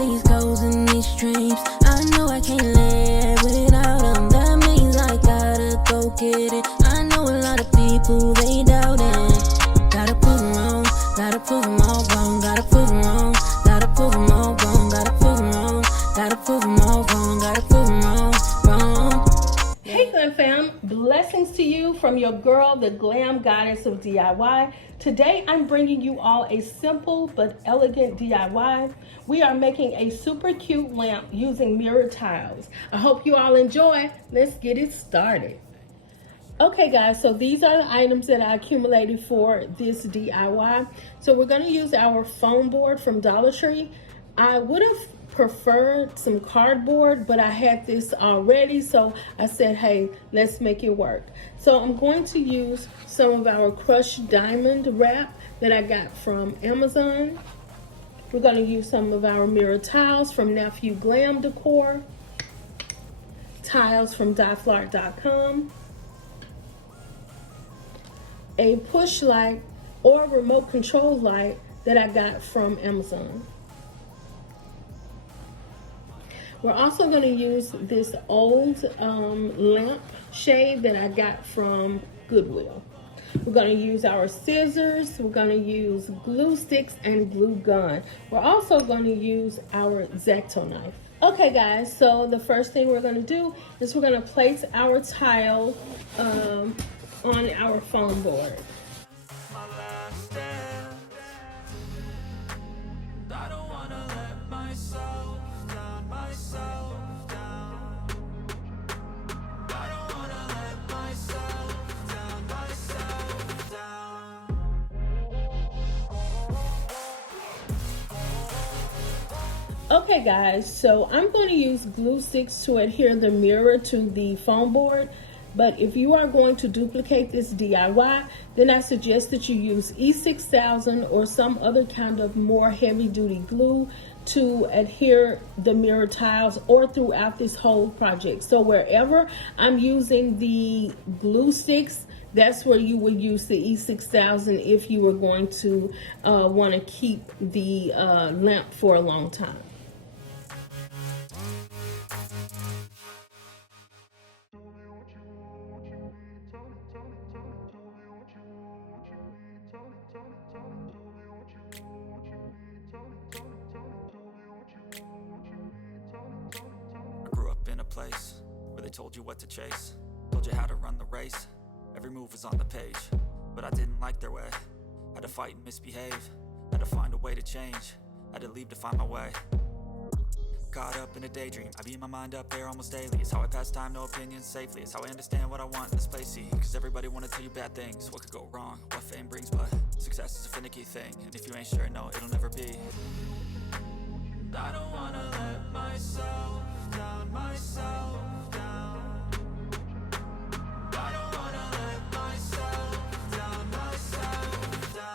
these goals and these dreams. I know I can't live without them. That means I gotta go get it. I know a lot of people, they doubt it. Gotta prove them wrong, gotta prove them all wrong. Gotta prove them wrong, gotta prove them all wrong. Gotta prove them wrong, gotta prove them all wrong. Gotta prove them wrong, wrong. Hey Glam fam, blessings to you from your girl, the Glam Goddess of DIY. Today I'm bringing you all a simple but elegant DIY. We are making a super cute lamp using mirror tiles. I hope you all enjoy. Let's get it started. Okay guys, so these are the items that I accumulated for this DIY. So we're going to use our foam board from Dollar Tree. I would have preferred some cardboard, but I had this already, so I said, hey, let's make it work. So I'm going to use some of our crushed diamond wrap that I got from Amazon. We're going to use some of our mirror tiles from Nafuu Glam Decor, tiles from dollartree.com, a push light or remote control light that I got from Amazon. We're also going to use this old lampshade that I got from Goodwill. We're going to use our scissors. We're going to use glue sticks and glue gun. We're also going to use our X-Acto knife. Okay guys, so the first thing we're going to do is we're going to place our tile on our foam board. Okay guys, so I'm going to use glue sticks to adhere the mirror to the foam board, but if you are going to duplicate this DIY, then I suggest that you use E6000 or some other kind of more heavy duty glue to adhere the mirror tiles or throughout this whole project. So wherever I'm using the glue sticks, that's where you would use the E6000 if you were going to want to keep the lamp for a long time. Place where they told you what to chase, told you how to run the race. Every move was on the page, but I didn't like their way. Had to fight and misbehave, had to find a way to change, had to leave to find my way. Caught up in a daydream, I beat my mind up there almost daily. It's how I pass time, no opinions safely. It's how I understand what I want in this place, see. Cause everybody wanna tell you bad things, what could go wrong, what fame brings. But success is a finicky thing, and if you ain't sure, no, it'll never be. I don't wanna let myself down, myself down. I don't wanna let myself down, myself down.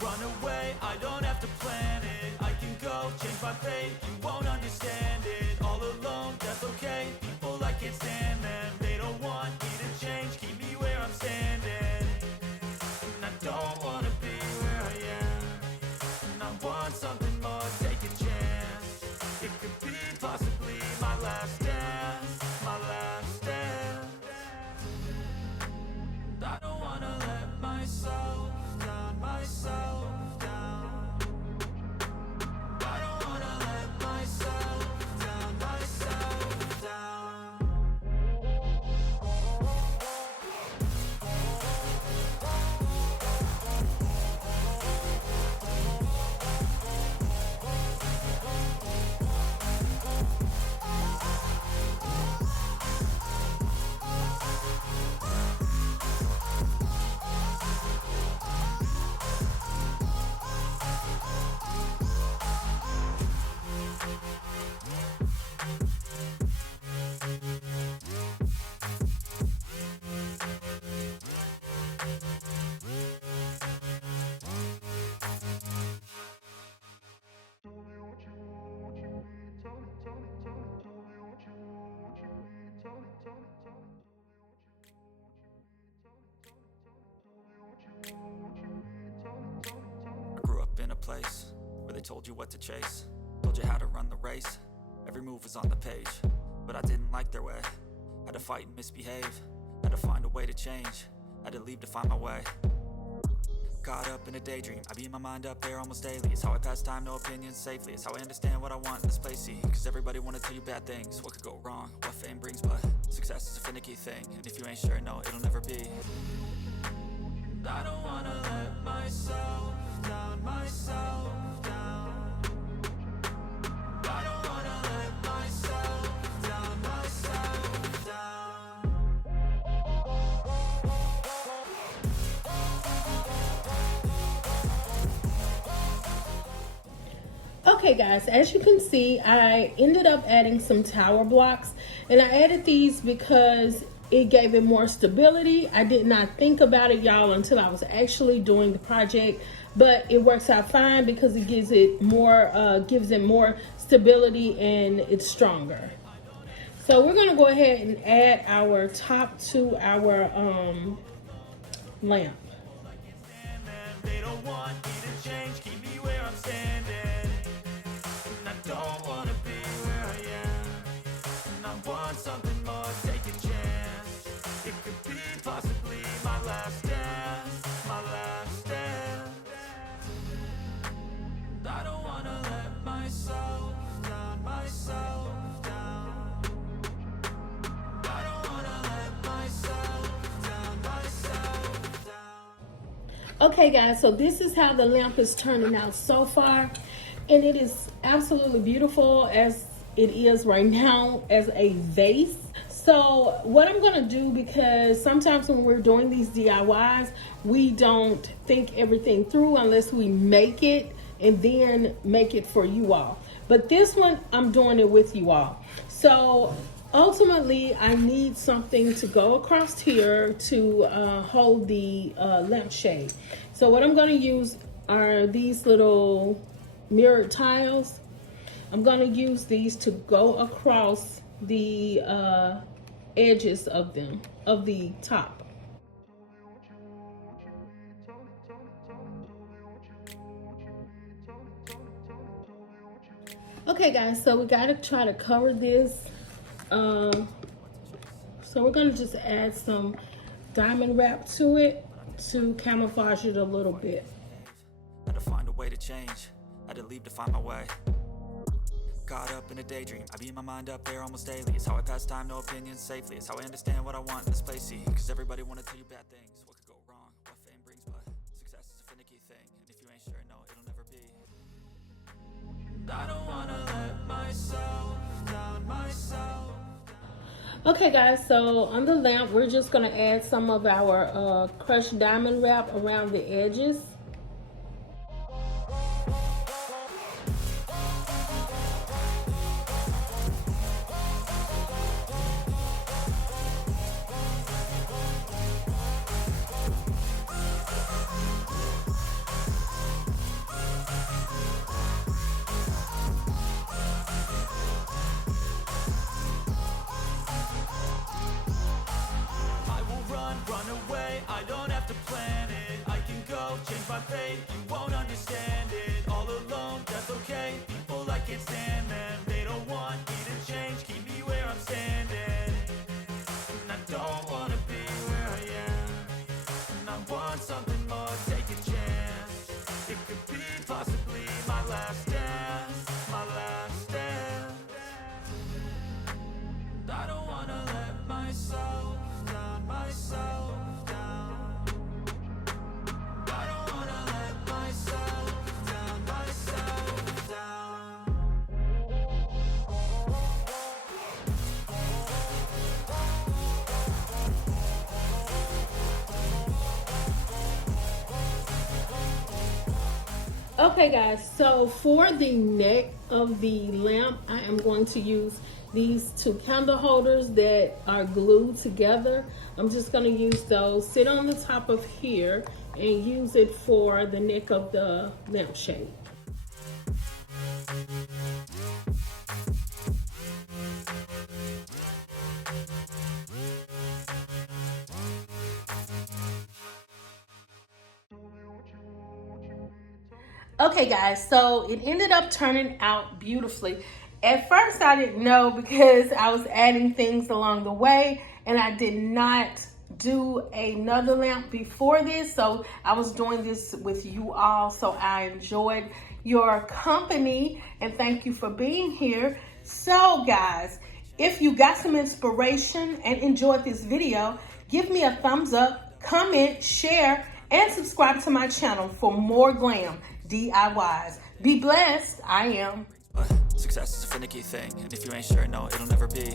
Run away, I don't have to plan it. I can go change my fate, you won't understand it. All alone, that's okay. People, I can't stand them. They don't want me to change, keep me where I'm standing. And I don't wanna be where I am. And I want something more, take a chance. It could be possibly my last dance, my last dance. I don't wanna let myself down, myself down. I don't wanna let myself down, myself down. place where they told you what to chase, told you how to run the race. Every move was on the page, but I didn't like their way. Had to fight and misbehave, had to find a way to change, had to leave to find my way. Caught up in a daydream, I beat my mind up there almost daily. It's how I pass time, no opinions safely. It's how I understand what I want in this place, see. Cause everybody wanna tell you bad things, what could go wrong, what fame brings. But success is a finicky thing, and if you ain't sure, no, it'll never be. I don't wanna let myself down, myself down. I don't wanna let myself down, myself down. Okay guys, as you can see, I ended up adding some tower blocks, and I added these because it gave it more stability. I did not think about it, y'all, until I was actually doing the project, but it works out fine because it gives it more stability and it's stronger. So we're gonna go ahead and add our top to our lamp. They don't want me to change, keep me where I'm standing. And I don't wanna be where I am. And I want something more, take a chance. It could be possibly my last dance, my last dance. And I don't wanna let myself down, myself down. I don't wanna let myself down, myself down. Okay guys, so this is how the lamp is turning out so far, and it is absolutely beautiful as it is right now as a vase. So what I'm gonna do, because sometimes when we're doing these DIYs, we don't think everything through unless we make it and then make it for you all. But this one, I'm doing it with you all. So ultimately, I need something to go across here to hold the lampshade. So what I'm going to use are these little mirrored tiles. I'm going to use these to go across the edges of them, of the top. Okay guys, so we got to try to cover this. So we're going to just add some diamond wrap to it to camouflage it a little bit. Had to find a way to change, had to leave to find my way. Caught up in a daydream, I beat my mind up there almost daily. It's how I pass time, no opinions safely. It's how I understand what I want in this place, see. Cause everybody wanna tell you bad things, what could go wrong, what fame brings. But success is a finicky thing, and if you ain't sure, no, it'll never be. And I don't wanna let myself down, myself. Okay guys, so on the lamp, we're just gonna add some of our crushed diamond wrap around the edges. Run away, I don't have to plan it. I can go, change my fate, you won't understand it. All alone, that's okay, people I can't stand them. They don't want me to change, keep me where I'm standing. And I don't wanna be where I am. And I want something more, take a chance. It could be possibly my last dance, my last dance. And I don't wanna let myself down, myself down. I don't wanna let myself down, myself down. Okay guys, so for the neck of the lamp, I am going to use these two candle holders that are glued together. I'm just going to use those, sit on the top of here, and use it for the neck of the lampshade. Okay guys, so it ended up turning out beautifully. At first I didn't know because I was adding things along the way and I did not do another lamp before this, so I was doing this with you all, so I enjoyed your company and thank you for being here. So guys, if you got some inspiration and enjoyed this video, give me a thumbs up, comment, share, and subscribe to my channel for more glam DIYs. Be blessed. I am. But success is a finicky thing, and if you ain't sure, no, it'll never be.